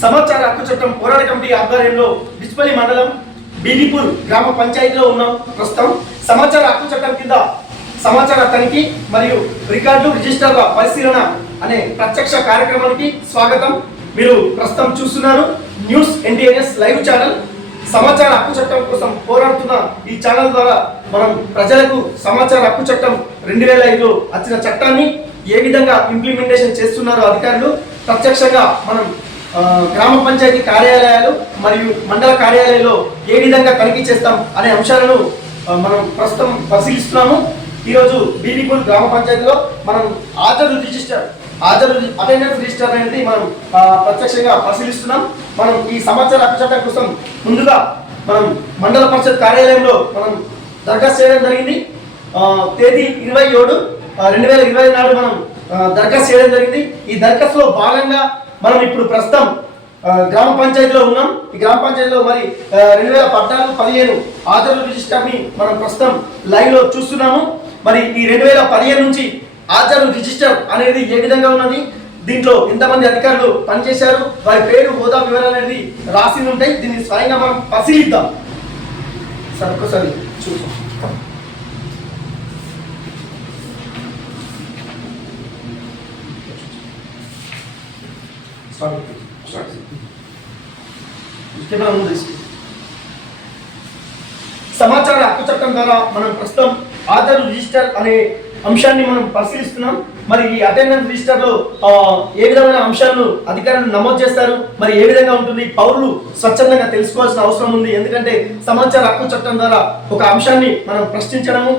సమాచార హక్కు చట్టం పోరాట కమిటీ ఆధ్వర్యంలో బిచ్పల్లి మండలం బీబీపూర్ గ్రామ పంచాయతీలో ఉన్నాం ప్రస్తుతం సమాచార హక్కు చట్టం కింద సమాచార తనిఖీ మరియు రికార్డు రిజిస్టర్ల పరిశీలన అనే ప్రత్యక్ష కార్యక్రమానికి స్వాగతం. మీరు ప్రస్తుతం చూస్తున్నారు న్యూస్ ఎన్టీఎన్ఎస్ లైవ్ ఛానల్. సమాచార హక్కు చట్టం కోసం పోరాడుతున్న ఈ ఛానల్ ద్వారా మనం ప్రజలకు సమాచార హక్కు చట్టం రెండు వేల ఐదులో వచ్చిన చట్టాన్ని ఏ విధంగా ఇంప్లిమెంటేషన్ చేస్తున్నారో అధికారులు ప్రత్యక్షంగా మనం గ్రామ పంచాయతీ కార్యాలయాలు మరియు మండల కార్యాలయాల్లో ఏ విధంగా తనిఖీ చేస్తాం అనే అంశాలను మనం ప్రస్తుతం పరిశీలిస్తున్నాము. ఈరోజు బీబీపూర్ గ్రామ పంచాయతీలో మనం ఆధారు రిజిస్టర్ హాజరు అటెండెన్స్ రిజిస్టర్ అనేది మనం ప్రత్యక్షంగా పరిశీలిస్తున్నాం. మనం ఈ సమాచార హక్కు కోసం ముందుగా మనం మండల పరిషత్ కార్యాలయంలో మనం దరఖాస్తు చేయడం జరిగింది. తేదీ ఇరవై ఏడు రెండు వేల ఇరవై నాడు మనం దరఖాస్తు చేయడం జరిగింది. ఈ దరఖాస్తులో భాగంగా మనం ఇప్పుడు ప్రస్తుతం గ్రామ పంచాయతీలో ఉన్నాం. ఈ గ్రామ పంచాయతీలో మరి రెండు వేల పద్నాలుగు పదిహేను హాజరు రిజిస్టర్ని మనం ప్రస్తుతం లైవ్లో చూస్తున్నాము. మరి ఈ రెండు వేల పదిహేను నుంచి హాజరు రిజిస్టర్ అనేది ఏ విధంగా ఉన్నది? దీంట్లో ఎంతమంది అధికారులు పనిచేశారు? వారి పేరు హోదా వివరాలు అనేది రాసి ఉంటాయి. దీన్ని స్వయంగా మనం పరిశీలిద్దాం. సార్ ఒక్కసారి చూద్దాం. స్టార్ట్ స్టార్ట్ కెమెరా ముందు సమాచార హక్కు చట్టం ద్వారా మనం ప్రస్తుతం ఆధార్ రిజిస్టర్ అనే అంశాన్ని మనం పరిశీలిస్తున్నాం మరి ఈ అటెండెన్స్ రిజిస్టర్లో ఏ విధమైన అంశాలను అధికారులు నమోదు చేస్తారు మరి ఏ విధంగా ఉంటుంది పౌరులు స్వచ్ఛందంగా తెలుసుకోవాల్సిన అవసరం ఉంది ఎందుకంటే సమాచార హక్కు చట్టం ద్వారా ఒక అంశాన్ని మనం ప్రశ్నించడము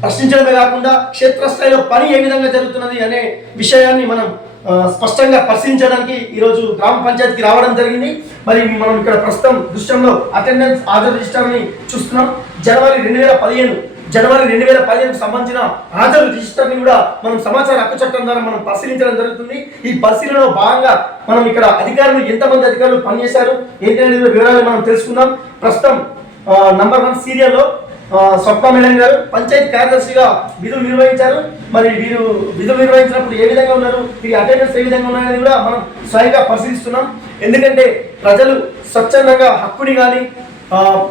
ప్రశ్నించడమే కాకుండా క్షేత్రస్థాయిలో పని ఏ విధంగా జరుగుతున్నది అనే విషయాన్ని మనం స్పష్టంగా పరిశీలించడానికి ఈరోజు గ్రామ పంచాయతీకి రావడం జరిగింది. మరి మనం ఇక్కడ ప్రస్తుతం దృశ్యంలో అటెండెన్స్ హాజరు రిజిస్టర్ని చూస్తున్నాం. జనవరి రెండు వేల పదిహేను జనవరి రెండు వేల పదిహేనుకు సంబంధించిన హాజరు రిజిస్టర్ని కూడా మనం సమాచార హక్కు చట్టం ద్వారా మనం పరిశీలించడం జరుగుతుంది. ఈ పరిశీలనలో భాగంగా మనం ఇక్కడ అధికారులు ఎంతమంది అధికారులు పనిచేశారు ఏంటనే వివరాలు మనం తెలుసుకుందాం. ప్రస్తుతం నంబర్ వన్ సీరియల్లో స్వప్న మేడం గారు పంచాయతీ కార్యదర్శిగా విధులు నిర్వహించారు. మరి వీరు విధులు నిర్వహించినప్పుడు ఏ విధంగా ఉన్నారు? వీరి అటెండెన్స్ ఏ విధంగా ఉన్నారని కూడా మనం స్వయంగా పరిశీలిస్తున్నాం. ఎందుకంటే ప్రజలు స్వచ్ఛందంగా హక్కుని కానీ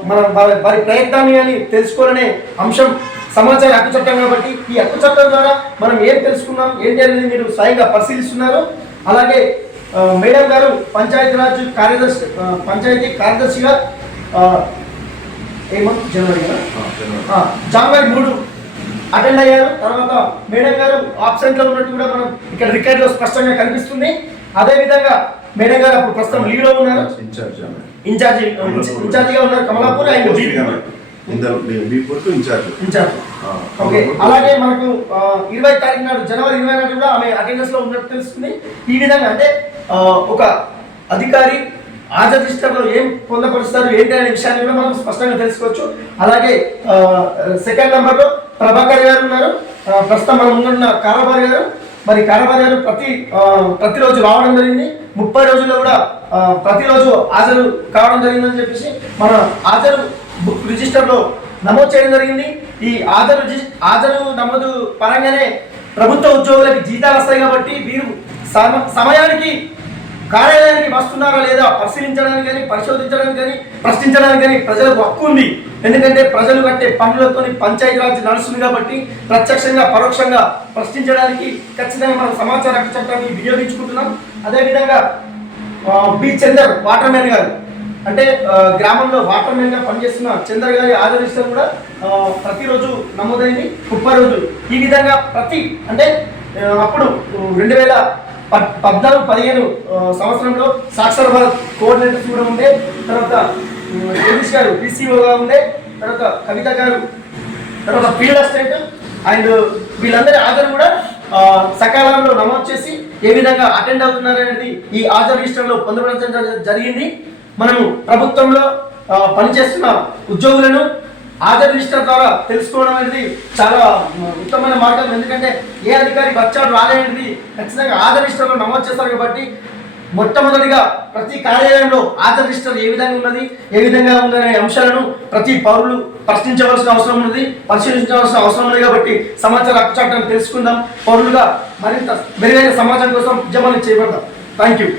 మన వారి ప్రయత్నాన్ని కానీ తెలుసుకోవాలనే అంశం సమాచార హక్కు చట్టం కాబట్టి ఈ హక్కు చట్టం ద్వారా మనం ఏం తెలుసుకున్నాం ఏంటి అనేది మీరు స్వయంగా పరిశీలిస్తున్నారు. అలాగే మేడం గారు పంచాయతీరాజ్ కార్యదర్శి ఆ, పంచాయతీ కార్యదర్శిగా ఏమో జనవరి జనవరి మూడు అటెండ్ అయ్యారు. తర్వాత మేడం గారు ఆబ్సెంట్లో ఉన్నట్టు కూడా మనం ఇక్కడ రికార్డ్లో స్పష్టంగా కనిపిస్తుంది. అదే విధంగా మేడం గారు అప్పుడు ప్రస్తుతం లీవ్లో ఉన్నారు. ఇన్ఛార్జ్. ఇన్ఛార్జి ఇన్ఛార్జిగా ఉన్నారు. కమలాపూర్ ఓకే అలాగే మనకు ఇరవై తారీఖు నాడు జనవరి ఇరవై నాడు కూడా ఆమె అటెండెన్స్లో ఉన్నట్టు తెలుస్తుంది. ఈ విధంగా అంటే ఒక అధికారి ఆధార్ రిజిస్టర్లో ఏం పొందపరుస్తారు ఏంటి అనే విషయాన్ని కూడా మనం స్పష్టంగా తెలుసుకోవచ్చు. అలాగే సెకండ్ నెంబర్లో ప్రభాకర్ గారు ఉన్నారు. ప్రస్తుతం మనం ముందున్న కారాబార్ గారు. మరి కారాబార్ గారు ప్రతి ప్రతిరోజు రావడం జరిగింది. ముప్పై రోజుల్లో కూడా ప్రతిరోజు హాజరు కావడం జరిగిందని చెప్పేసి మన హాజరు బుక్ రిజిస్టర్లో నమోదు చేయడం జరిగింది. ఈ ఆధారు ఆధారు నమోదు పరంగానే ప్రభుత్వ ఉద్యోగులకి జీతాలు వస్తాయి కాబట్టి వీరు సమ- సమయానికి కార్యాలయానికి వస్తున్నారా లేదా పరిశీలించడానికి కానీ పరిశోధించడానికి కానీ ప్రశ్నించడానికి కానీ ప్రజలకు హక్కు ఉంది. ఎందుకంటే ప్రజలు కట్టే పనులతో పంచాయతీరాజ్ నడుస్తుంది కాబట్టి ప్రత్యక్షంగా పరోక్షంగా ప్రశ్నించడానికి ఖచ్చితంగా మనం సమాచార హక్కు చట్టాన్ని వినియోగించుకుంటున్నాం. అదేవిధంగా బి చందర్ వాటర్ మ్యాన్ గారు. అంటే గ్రామంలో వాటర్ మ్యాన్గా పనిచేస్తున్న చందర్ గారి ఆదరిస్తే కూడా ప్రతిరోజు నమోదైంది. ముప్పై రోజు ఈ విధంగా ప్రతి అంటే అప్పుడు రెండు వేల పద్- పద్నాలుగు పదిహేను సంవత్సరంలో సాక్షర భారత్ కోఆర్డినేటర్స్ కూడా ఉండే. తర్వాత జగదీష్ గారు పీసీఓగా ఉండే తర్వాత కవిత గారు తర్వాత ఫీల్డ్ అసిస్టెంట్ అండ్ వీళ్ళందరి ఆధార్ కూడా సకాలంలో నమోదు చేసి ఏ విధంగా అటెండ్ అవుతున్నారు అనేది ఈ ఆధార్ రిజిస్టర్లో పొందబడటం జరిగింది. మనము ప్రభుత్వంలో పనిచేస్తున్న ఉద్యోగులను ఆధార్ రిజిస్టర్ ద్వారా తెలుసుకోవడం అనేది చాలా ఉత్తమమైన మార్గం. ఎందుకంటే ఏ అధికారి వచ్చాడు రాలేనిది ఖచ్చితంగా ఆధార్ రిజిస్టర్లో నమోదు చేస్తారు కాబట్టి మొట్టమొదటిగా ప్రతి కార్యాలయంలో ఆధార్ రిజిస్టర్ ఏ విధంగా ఉన్నది ఏ విధంగా ఉందనే అంశాలను ప్రతి పౌరులు ప్రశ్నించవలసిన అవసరం ఉన్నది పరిశీలించవలసిన అవసరం ఉంది కాబట్టి సమాచార హక్కు చట్టాన్ని తెలుసుకుందాం. పౌరులుగా మరింత మెరుగైన సమాజం కోసం ఉద్యమాన్ని చేపడదాం. Thank you